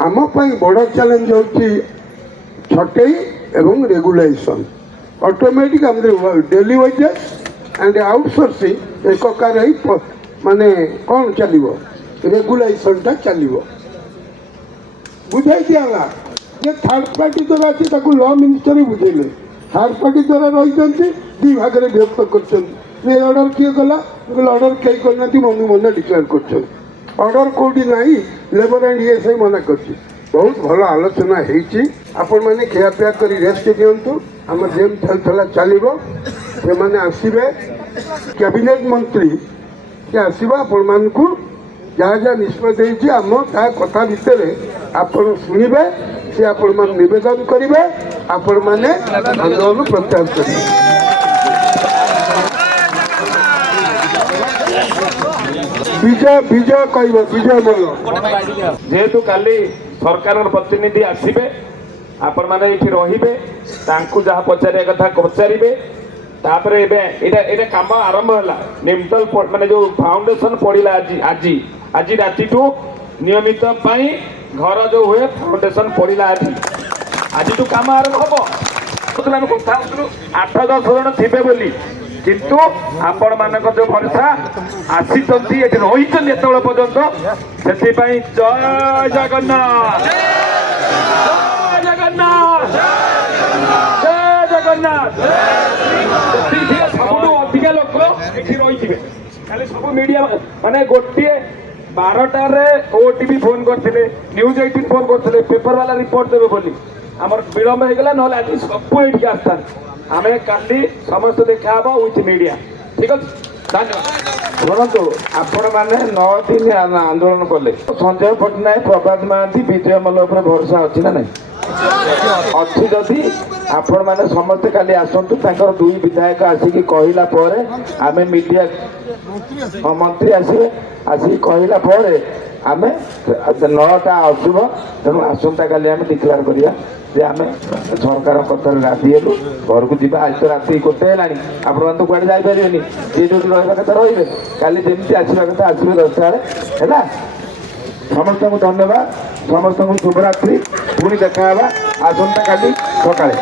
आम बड़ चैलेंज होची छटई एवं regulation automatic daily wages and outsourcing एक माने कौन चलो रेगुलेशनटा चलो बुझाई दिगला जे थर्ड पार्टी द्वारा अच्छी लॉ मिनिस्टर बुझेले थर्ड पार्टी द्वारा रही दी भाग में विभक्त कर ऑर्डर किए गला ऑर्डर कई करना मन मन डिक्लेयर कर ऑर्डर कौटी ना लेबर एंड ईएसआई मना कर बहुत भल आलोचना आपण मैंने खियापिया कर रेस्ट दिंतु आम जेम चलता चलो से आसवे कैबिनेट मंत्री से आसवा आपण मानू जहाँ जहाँ निष्पत्ति आम ता कथा भितर आपण शुणे से आपण मान नवेदन करेंगे आपण मैंने आंदोलन प्रत्याहार करेंगे विजय विजय कह विजय बोल जेहेतु काली सरकार प्रतिनिधि आसवे आपण मैंने ये रे जहाँ पचारे कथा पचारे तापर एटा काम आरंभ है निमतल माने जो फाउंडेशन पड़ा आज आज राति नियमित घर जो हुए फाउंडेशन पड़ा आज काम आरंभ हम कथा 8-10 जन थे बोली किंतु आपण मानक जो भरसा आसी रही पर्यंत से जय जगन्नाथ जय जगन्नाथ जय जगन्नाथ सब अधिका लोक रही खाली सब मीडिया माने गोटे 12टारे ओटीवी फोन करते न्यूज 18 फोन करते पेपर वाला रिपोर्ट देवे बोली आमर विलम्ब होगा ना आज सब ये आसता आम काली समस्त देखा विथ मीडिया ठीक अच्छे धन्यवाद शुणु आपण मैंने 9 दिन आंदोलन कले संजय पट्टनायक प्रभात महांती विजय मल्ल भरोसा अच्छी ना नहीं अच्छी जदि आपण मैंने समस्ते काली आसतु दुई विधायक आसिक कहला आम मीडिया मंत्री आसवे आसिक कहला आम 9टा अशुभ तेणु आसंता काली आम डिक्लेयर करिया जे आम सरकार कथा राजी हेलु घर को जीवा आज तो राति गोटे है आपण तो कड़े जापर जी जो रहा कथा रे काली जमी आसवा कथा आसवे 10टा है समस्त को धन्यवाद समस्त को शुभरात्रि पुणी देखा आसंता काली सकाळे।